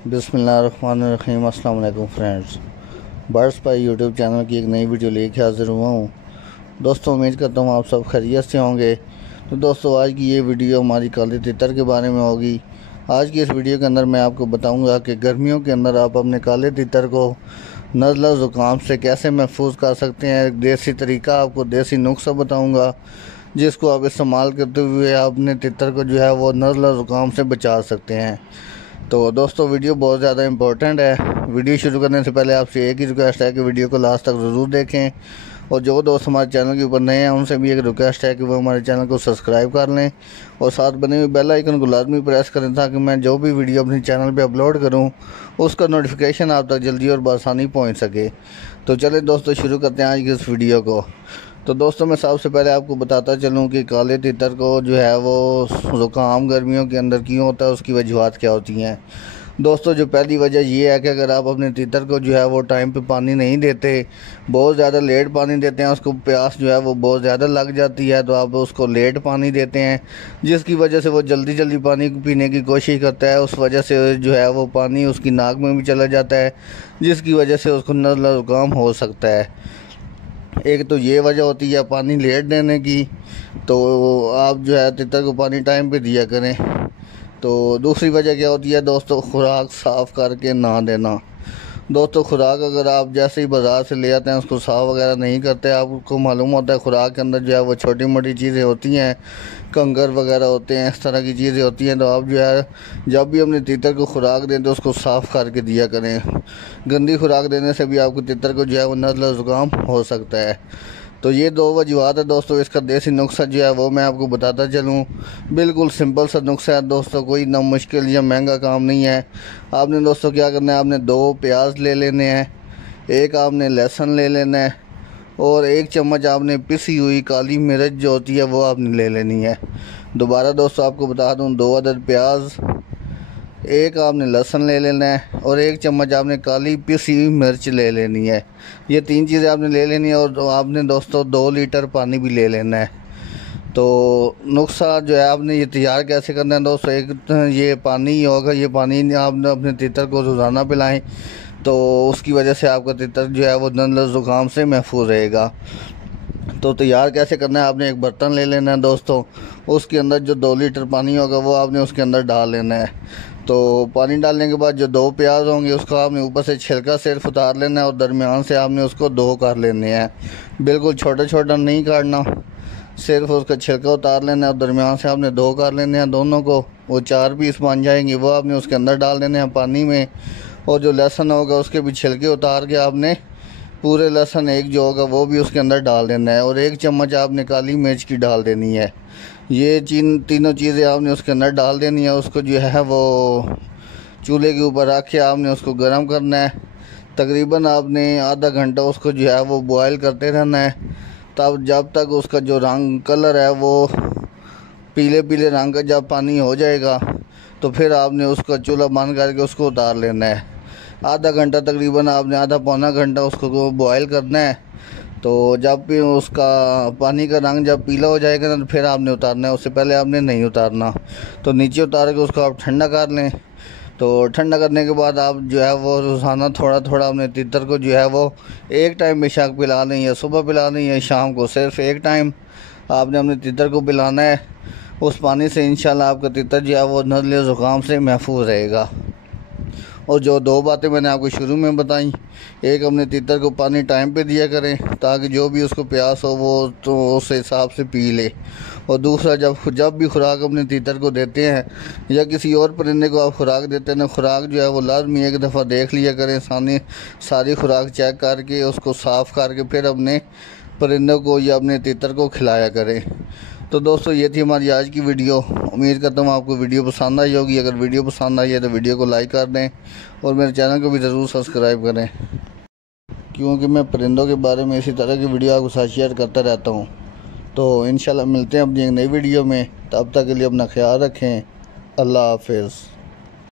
बिस्मिल्लाहिर्रहमानिर्रहीम। अस्सलाम वालेकुम फ्रेंड्स, बर्ड्स पाई यूट्यूब चैनल की एक नई वीडियो लेके हाजिर हुआ हूँ। दोस्तों, उम्मीद करता हूँ आप सब खैरियत से होंगे। तो दोस्तों, आज की ये वीडियो हमारी काली तितर के बारे में होगी। आज की इस वीडियो के अंदर मैं आपको बताऊंगा कि गर्मियों के अंदर आप अपने काले तितर को नज़ला ज़ुकाम से कैसे महफूज कर सकते हैं। एक देसी तरीका, आपको देसी नुस्खा बताऊँगा जिसको आप इस्तेमाल करते हुए अपने तितर को जो है वो नज़ला ज़ुकाम से बचा सकते हैं। तो दोस्तों, वीडियो बहुत ज़्यादा इम्पोर्टेंट है। वीडियो शुरू करने से पहले आपसे एक ही रिक्वेस्ट है कि वीडियो को लास्ट तक ज़रूर देखें, और जो दोस्त हमारे चैनल के ऊपर नए हैं उनसे भी एक रिक्वेस्ट है कि वो हमारे चैनल को सब्सक्राइब कर लें और साथ बने हुए बेल आइकन को लाजमी प्रेस करें ताकि मैं जो भी वीडियो अपने चैनल पे अपलोड करूं उसका नोटिफिकेशन आप तक जल्दी और बआसानी पहुंच सके। तो चलें दोस्तों, शुरू करते हैं आज की इस वीडियो को। तो दोस्तों, मैं सबसे पहले आपको बताता चलूं कि काले तितर को जो है वो ज़ुकाम गर्मियों के अंदर क्यों होता है, उसकी वजूहत क्या होती हैं। दोस्तों, जो पहली वजह ये है कि अगर आप अपने तितर को जो है वो टाइम पे पानी नहीं देते, बहुत ज़्यादा लेट पानी देते हैं, उसको प्यास जो है वो बहुत ज़्यादा लग जाती है, तो आप उसको लेट पानी देते हैं जिसकी वजह से वो जल्दी जल्दी पानी पीने की कोशिश करता है। उस वजह से जो है वो पानी उसकी नाक में भी चला जाता है जिसकी वजह से उसको नज़ला ज़ुकाम हो सकता है। एक तो ये वजह होती है पानी लेट देने की, तो आप जो है तितर को पानी टाइम पे दिया करें। तो दूसरी वजह क्या होती है दोस्तों, खुराक साफ़ करके ना देना। दोस्तों, खुराक अगर आप जैसे ही बाज़ार से ले आते हैं उसको साफ़ वगैरह नहीं करते, आपको मालूम होता है खुराक के अंदर जो है वो छोटी मोटी चीज़ें होती हैं, कंकर वगैरह होते हैं, इस तरह की चीज़ें होती हैं। तो आप जो है जब भी अपने तितर को खुराक दें तो उसको साफ़ करके दिया करें। गंदी खुराक देने से भी आपको तितर को जो है वो नज़ला ज़ुकाम हो सकता है। तो ये दो वजूहत है दोस्तों। इसका देसी नुस्खा जो है वो मैं आपको बताता चलूँ। बिल्कुल सिंपल सा नुस्खा है दोस्तों, कोई ना मुश्किल या महंगा काम नहीं है। आपने दोस्तों क्या करना है, आपने 2 प्याज ले लेने हैं, एक आपने लहसुन ले लेना है और 1 चम्मच आपने पिसी हुई काली मिर्च जो होती है वो आपने ले लेनी है। दोबारा दोस्तों आपको बता दूँ, 2 अदद प्याज, एक आपने लहसुन ले लेना है और 1 चम्मच आपने काली पिसी हुई मिर्च ले लेनी है। ये 3 चीज़ें आपने ले लेनी है और आपने दोस्तों 2 लीटर पानी भी ले लेना है। तो नुस्खा जो है आपने ये तैयार कैसे करना है दोस्तों, एक ये पानी ही होगा, ये पानी आपने अपने तितर को रोज़ाना पिलाएं तो उसकी वजह से आपका तितर जो है वो नज़ला ज़ुकाम से महफूज रहेगा। तो तैयार कैसे करना है, आपने एक बर्तन ले लेना है दोस्तों, उसके अंदर जो 2 लीटर पानी होगा वो आपने उसके अंदर डाल लेना है। तो पानी डालने के बाद जो 2 प्याज होंगे उसको आपने ऊपर से छिलका सिर्फ उतार लेना है और दरमियान से आपने उसको 2 कर लेने हैं। बिल्कुल छोटा छोटा नहीं काटना, सिर्फ उसका छिलका उतार लेना है और दरमियान से आपने 2 कर लेने हैं दोनों को। वो 4 पीस बन जाएंगे, वो आपने उसके अंदर डाल देने हैं पानी में। और जो लहसुन होगा उसके भी छिलके उतार के आपने पूरे लहसुन एक जो होगा वो भी उसके अंदर डाल देना है और 1 चम्मच आपने काली मिर्च की डाल देनी है। ये तीनों चीज़ें आपने उसके अंदर डाल देनी है। उसको जो है वो चूल्हे के ऊपर रख के आपने उसको गर्म करना है। तकरीबन आपने आधा घंटा उसको जो है वो बॉयल करते रहना है, तब जब तक उसका जो रंग कलर है वो पीले पीले रंग का जब पानी हो जाएगा तो फिर आपने उसका चूल्हा बंद करके उसको उतार लेना है। आधा घंटा तकरीबन आपने आधा पौना घंटा उसको बॉयल करना है। तो जब भी उसका पानी का रंग जब पीला हो जाएगा ना तो फिर आपने उतारना है, उससे पहले आपने नहीं उतारना। तो नीचे उतार के उसको आप ठंडा कर लें। तो ठंडा करने के बाद आप जो है वो रोज़ाना थोड़ा थोड़ा अपने तितर को जो है वो एक टाइम बेशक पिला लें, या सुबह पिला लें या शाम को, सिर्फ एक टाइम आपने अपने तितर को पिलाना है। उस पानी से इंशाल्लाह आपका तितर जो है वो नज़ला ज़ुकाम से महफूज रहेगा। और जो 2 बातें मैंने आपको शुरू में बताई, एक अपने तितर को पानी टाइम पे दिया करें ताकि जो भी उसको प्यास हो वो तो उस हिसाब से पी ले। और दूसरा, जब भी खुराक अपने तितर को देते हैं या किसी और परिंदे को आप खुराक देते हैं ना, खुराक जो है वो लाजमी एक दफ़ा देख लिया करें, सारी खुराक चेक करके उसको साफ़ करके फिर अपने परिंदों को या अपने तितर को खिलाया करें। तो दोस्तों, ये थी हमारी आज की वीडियो। उम्मीद करता हूँ आपको वीडियो पसंद आई होगी। अगर वीडियो पसंद आई है तो वीडियो को लाइक कर दें और मेरे चैनल को भी ज़रूर सब्सक्राइब करें, क्योंकि मैं परिंदों के बारे में इसी तरह की वीडियो आपके साथ शेयर करता रहता हूँ। तो इंशाल्लाह मिलते हैं अपनी एक नई वीडियो में, तब तक के लिए अपना ख्याल रखें। अल्लाह हाफिज़।